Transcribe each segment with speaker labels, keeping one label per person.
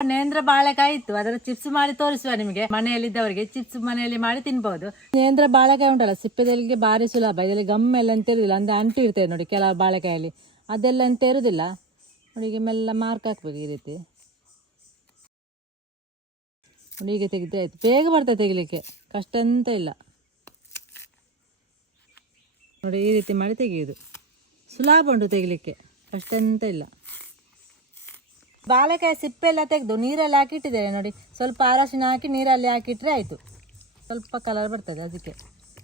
Speaker 1: ನೇಂದ್ರ ಬಾಳೆಕಾಯಿ ಇತ್ತು. ಅದರ ಚಿಪ್ಸ್ ಮಾಡಿ ತೋರಿಸುವ ನಿಮಗೆ. ಮನೆಯಲ್ಲಿದ್ದವರಿಗೆ ಚಿಪ್ಸ್ ಮನೆಯಲ್ಲಿ ಮಾಡಿ ತಿನ್ಬಹುದು ನೇಂದ್ರ ಬಾಳೆಕಾಯಿ ಉಂಟಲ್ಲ, ಸಿಪ್ಪೆದಲ್ಲಿಗೆ ಭಾರಿ ಸುಲಭ. ಇದರಲ್ಲಿ ಗಮ್ ಎಲ್ಲ ಅಂತ ಇರುದಿಲ್ಲ, ಅಂದ್ರೆ ಅಂಟು ಇರ್ತದೆ ನೋಡಿ ಕೆಲವು ಬಾಳೆಕಾಯಲ್ಲಿ. ಅದೆಲ್ಲ ಅಂತ ಇರುದಿಲ್ಲ. ನೋಡಿ ಮೆಲ್ಲ ಮಾರ್ಕ್ ಹಾಕ್ಬೇಕು ಈ ರೀತಿ. ನೋಡಿ ತೆಗೆದ್ರೆ ಆಯ್ತು. ಬೇಗ ಬರ್ತದೆ ತೆಗಿಲಿಕ್ಕೆ. ಕಷ್ಟ ಎಂತ ಇಲ್ಲ. ನೋಡಿ, ಈ ರೀತಿ ಮಾಡಿ ತೆಗೆಯುದು ಸುಲಭ ಉಂಟು ತೆಗಿಲಿಕ್ಕೆ. ಕಷ್ಟ ಎಂತ ಇಲ್ಲ. ಬಾಳೆಕಾಯಿ ಸಿಪ್ಪೆ ಎಲ್ಲ ತೆಗೆದು ನೀರಲ್ಲಿ ಹಾಕಿಟ್ಟಿದ್ದೇನೆ ನೋಡಿ. ಸ್ವಲ್ಪ ಅರಶಿನ ಹಾಕಿ ನೀರಲ್ಲಿ ಹಾಕಿಟ್ರೆ ಆಯಿತು. ಸ್ವಲ್ಪ ಕಲರ್ ಬರ್ತದೆ ಅದಕ್ಕೆ.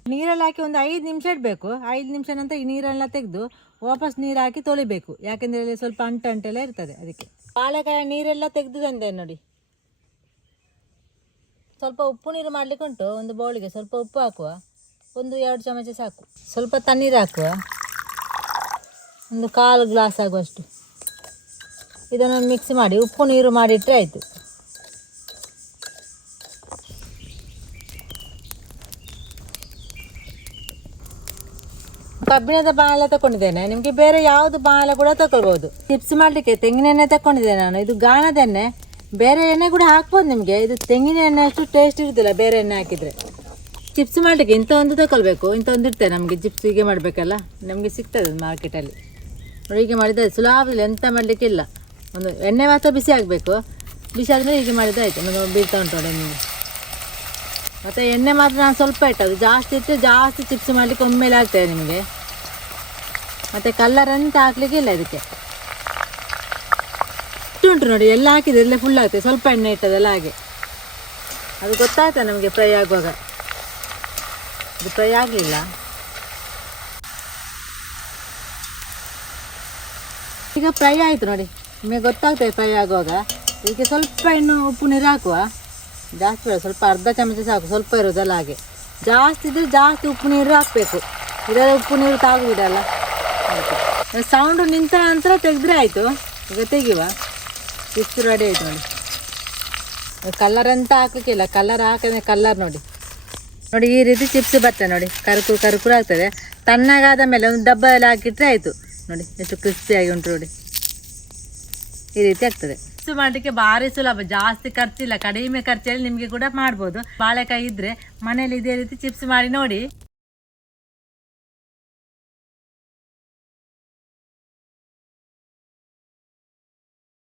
Speaker 1: ನೀರಲ್ಲಿ ಹಾಕಿ ಒಂದು ಐದು ನಿಮಿಷ ಇಡಬೇಕು. ಐದು ನಿಮಿಷ ನಂತರ ಈ ನೀರೆಲ್ಲ ತೆಗೆದು ವಾಪಸ್ ನೀರು ಹಾಕಿ ತೊಳಿಬೇಕು. ಯಾಕೆಂದರೆ ಸ್ವಲ್ಪ ಅಂಟು ಅಂಟೆಲ್ಲ ಇರ್ತದೆ ಅದಕ್ಕೆ. ಬಾಳೆಕಾಯಿ ನೀರೆಲ್ಲ ತೆಗೆದು ತಂದೆ ನೋಡಿ. ಸ್ವಲ್ಪ ಉಪ್ಪು ನೀರು ಮಾಡ್ಲಿಕ್ಕೆ ಉಂಟು. ಒಂದು ಬೌಳಿಗೆ ಸ್ವಲ್ಪ ಉಪ್ಪು ಹಾಕುವ. ಒಂದು ಎರಡು ಚಮಚ ಸಾಕು. ಸ್ವಲ್ಪ ತಣ್ಣೀರು ಹಾಕುವ. ಒಂದು ಕಾಲು ಗ್ಲಾಸ್ ಆಗುವಷ್ಟು. ಇದನ್ನು ಮಿಕ್ಸ್ ಮಾಡಿ, ಉಪ್ಪು, ನೀರು ಮಾಡಿಟ್ರೆ ಆಯಿತು. ಕಬ್ಬಿಣದ ಬಾಣಲೆ ತಗೊಂಡಿದ್ದೇನೆ ನಿಮಗೆ ಬೇರೆ ಯಾವುದು ಬಾಣಲೆ ಕೂಡ ತಗೊಳ್ಬೋದು ಚಿಪ್ಸ್ ಮಾಡಲಿಕ್ಕೆ ತೆಂಗಿನ ಎಣ್ಣೆ ತಗೊಂಡಿದ್ದೇನೆ ನಾನು. ಇದು ಗಾಣದ ಎಣ್ಣೆ. ಬೇರೆ ಎಣ್ಣೆ ಕೂಡ ಹಾಕ್ಬೋದು ನಿಮಗೆ. ಇದು ತೆಂಗಿನ ಎಣ್ಣೆ ಅಷ್ಟು ಟೇಸ್ಟ್ ಇರುವುದಿಲ್ಲ ಬೇರೆ ಎಣ್ಣೆ ಹಾಕಿದರೆ. ಚಿಪ್ಸ್ ಮಾಡಲಿಕ್ಕೆ ಇಂಥ ಒಂದು ತಗೊಳ್ಬೇಕು ಇಂಥ ಒಂದು ಇರ್ತದೆ ನಮಗೆ ಚಿಪ್ಸ್ ಹೀಗೆ ಮಾಡಬೇಕಲ್ಲ. ನಮಗೆ ಸಿಗ್ತದೆ ಮಾರ್ಕೆಟಲ್ಲಿ ಹೀಗೆ ಮಾಡಿದರೆ ಸುಲಭದಲ್ಲಿ ಎಂಥ ಮಾಡಲಿಕ್ಕೆ ಇಲ್ಲ. ಒಂದು ಎಣ್ಣೆ ಮಾತ್ರ ಬಿಸಿ ಆಗಬೇಕು. ಬಿಸಿ ಆದಮೇಲೆ ಹೀಗೆ ಮಾಡಿದ್ರೆ ಆಯಿತು. ನಮಗೆ ಬೀಳ್ತಾ ಉಂಟು ಎಣ್ಣೆ ಮತ್ತು ಎಣ್ಣೆ ಮಾತ್ರ ನಾನು ಸ್ವಲ್ಪ ಇಟ್ಟದು ಜಾಸ್ತಿ ಇಟ್ಟು ಜಾಸ್ತಿ ಚಿಪ್ಸ್ ಮಾಡಲಿಕ್ಕೆ ಒಮ್ಮೆಲೆ ಆಗ್ತದೆ ನಿಮಗೆ. ಮತ್ತು ಕಲ್ಲರ್ ಅಂತ ಹಾಕ್ಲಿಕ್ಕೆ ಇಲ್ಲ ಇದಕ್ಕೆ. ಇಷ್ಟು ಉಂಟು ನೋಡಿ, ಎಲ್ಲ ಹಾಕಿದ್ರೆ ಎಲ್ಲ ಫುಲ್ ಆಗ್ತದೆ. ಸ್ವಲ್ಪ ಎಣ್ಣೆ ಇಟ್ಟದಲ್ಲ ಹಾಗೆ. ಅದು ಗೊತ್ತಾಯ್ತಾ ನಮಗೆ ಫ್ರೈ ಆಗುವಾಗ? ಅದು ಫ್ರೈ ಆಗಲಿಲ್ಲ. ಈಗ ಫ್ರೈ ಆಯಿತು ನೋಡಿ. ನಿಮಗೆ ಗೊತ್ತಾಗ್ತದೆ ಫ್ರೈ ಆಗುವಾಗ. ಇದಕ್ಕೆ ಸ್ವಲ್ಪ ಇನ್ನು ಉಪ್ಪು ನೀರು ಹಾಕುವ. ಜಾಸ್ತಿ ಬೇಡ, ಸ್ವಲ್ಪ ಅರ್ಧ ಚಮಚ ಸಾಕು, ಸ್ವಲ್ಪ ಇರೋದಲ್ಲ ಹಾಗೆ. ಜಾಸ್ತಿ ಇದ್ದರೆ ಜಾಸ್ತಿ ಉಪ್ಪು ನೀರು ಹಾಕಬೇಕು. ಇದರ ಉಪ್ಪು ನೀರು ತಾಗುಬಿಡಲ್ಲ ಸೌಂಡು ನಿಂತ ನಂತರ ತೆಗೆದ್ರೆ ಆಯಿತು. ಈಗ ತೆಗಿವ ಇಷ್ಟು ರೆಡಿ ಆಯಿತು ನೋಡಿ. ಕಲ್ಲರ್ ಅಂತ ಹಾಕೋಕ್ಕಿಲ್ಲ. ಕಲ್ಲರ್ ಹಾಕಿದ್ರೆ ಕಲ್ಲರ್ ನೋಡಿ. ನೋಡಿ, ಈ ರೀತಿ ಚಿಪ್ಸ್ ಬರ್ತದೆ ನೋಡಿ. ಕರ್ಕು ಕರ್ಕುರು ಆಗ್ತದೆ ತಣ್ಣಗಾದ ಮೇಲೆ ಒಂದು ಡಬ್ಬದಲ್ಲಿ ಹಾಕಿಟ್ರೆ ಆಯಿತು. ನೋಡಿ, ಎಷ್ಟು ಕ್ರಿಸ್ಪಿಯಾಗಿ ಉಂಟು ನೋಡಿ. ಈ ರೀತಿ ಆಗ್ತದೆ. ಮಾಡಲಿಕ್ಕೆ ಭಾರಿ ಸುಲಭ. ಜಾಸ್ತಿ ಖರ್ಚಿಲ್ಲ. ಕಡಿಮೆ ಖರ್ಚಲ್ಲಿ ನಿಮಗೆ ಕೂಡ ಮಾಡ್ಬೋದು. ಬಾಳೆಕಾಯಿ ಇದ್ರೆ ಮನೇಲಿ ಇದೇ ರೀತಿ ಚಿಪ್ಸ್ ಮಾಡಿ ನೋಡಿ.